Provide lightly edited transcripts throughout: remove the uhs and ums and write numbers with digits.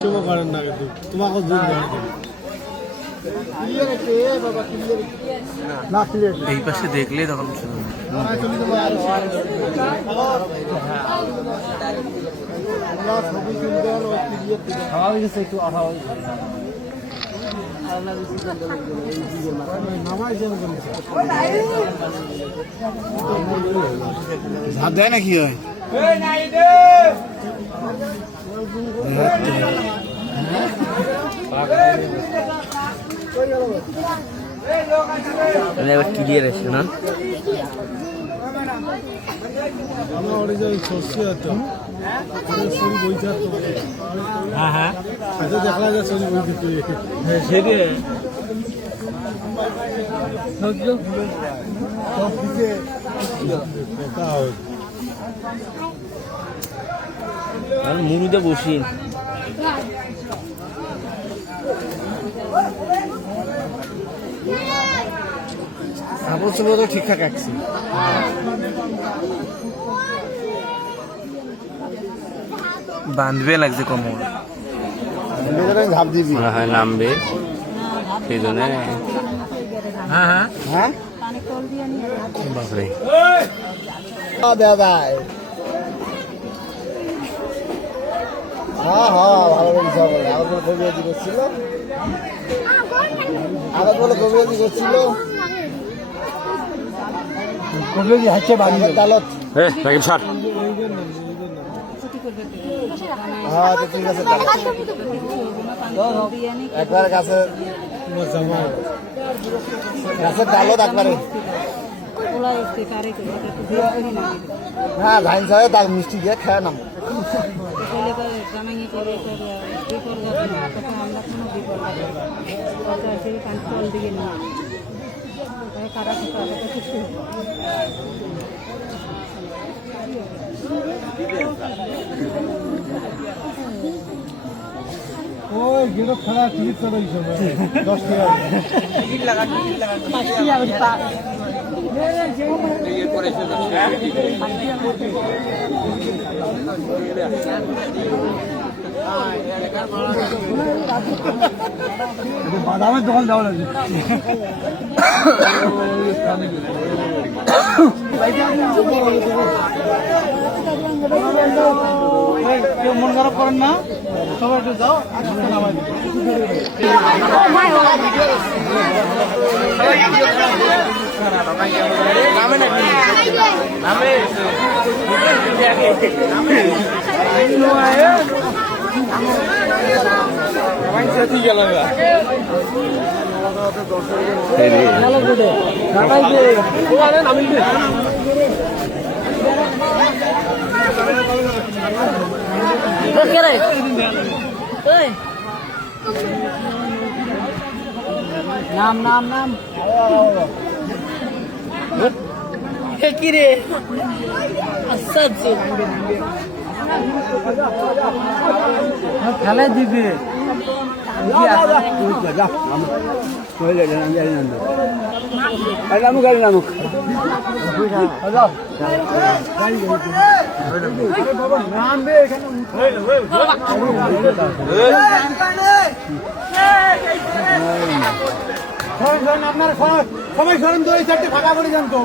করেন না কিন্তু তোমাকে জুম করে এই পাশে দেখলে তখন একটু ঝাঁপ দেয় না কি হয় ক্লিয়ার আছে না হ্যাঁ হ্যাঁ দেখলা যায় শরীর বই মুরুদে বসি কাপড় চোপড় তো ঠিকঠাক রাখছি বাঁধবে লাগছে কোমর ঝাঁপ দিবি হয় নামবে সেই জন্য হ্যাঁ হ্যাঁ হ্যাঁ বাপরে দাদা হ্যাঁ হ্যাঁ ভালো করে সব আগের বলে কবিরাজি করছিল আগের বলে কবিরাজি করছিল কবিরাজি হাঁটছে বাড়ি আদালত রাকিব স্যার হ্যাঁ তো ঠিক আছে একবার গাছের গাছের ডালত একবারে হ্যাঁ ধান সাহেব তার মিষ্টি দিয়ে খেয়ে নাম ওই গেট খেলা টিকিট চলে 10 টাকা বাদামের দোকান যাওয়া লাগে কেউ মন খারাপ করেন না সবাই একটু যাও নাম নাম নাম কি রে খেলা দিবে নামুক গাড়ি নামুক আপনার সবাই সরেন তো এই চারটে ফাঁকা করে যান তো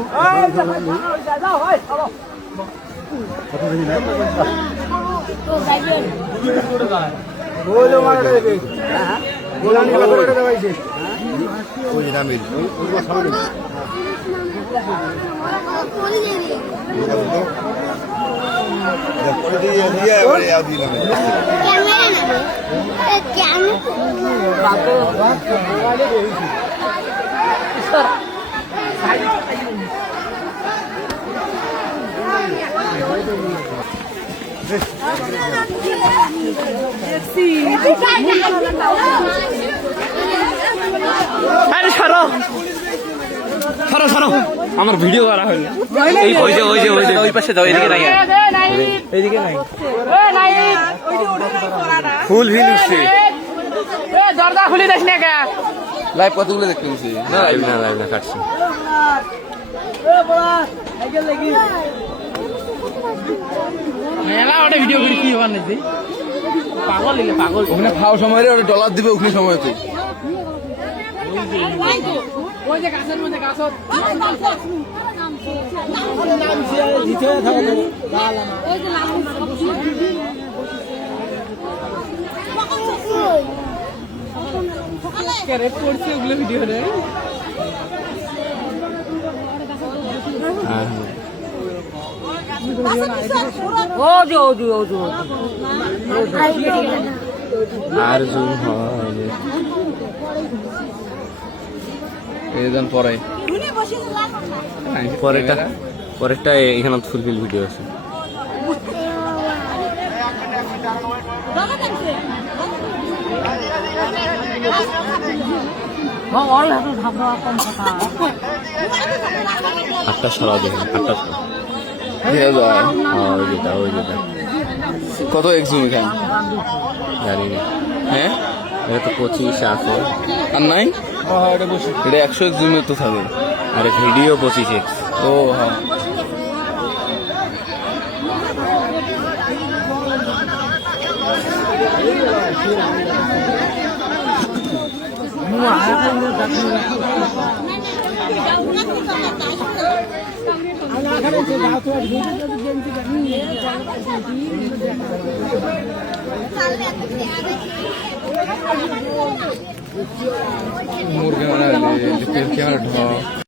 আমার ভিডিও করা হলো ওই পাশে দাও এদিকে নাই এদিকে নাই ফুল ভিল উঠছে দরজা খুলে দেখ না কে লাইভ কতগুলো দেখতে গেছি না লাইভ না কাটছি মেলা ওটা ভিডিও করে কি বানাইছি পাগল লিখে পাগল ওখানে খাওয়ার সময় ওটা ডলার দিবে ওখানে সময়তে ওই যে গাছের মধ্যে গাছত ক্যারেট করছে ওগুলো ভিডিও রে আর জুম হয় এদিন পরে পরেরটা এখানে ফুলফিল ভিডিও আছে আটটা সরা দেখেন আটটা ওই যেটা কত একজুম এখানে জানি না হ্যাঁ এটা তো 25 আছে আর নাই এটা 100 একজুমের তো থাকে আরে ভিডিও 25 ও হ্যাঁ মুরগি মানে ক্যামেরা ঢ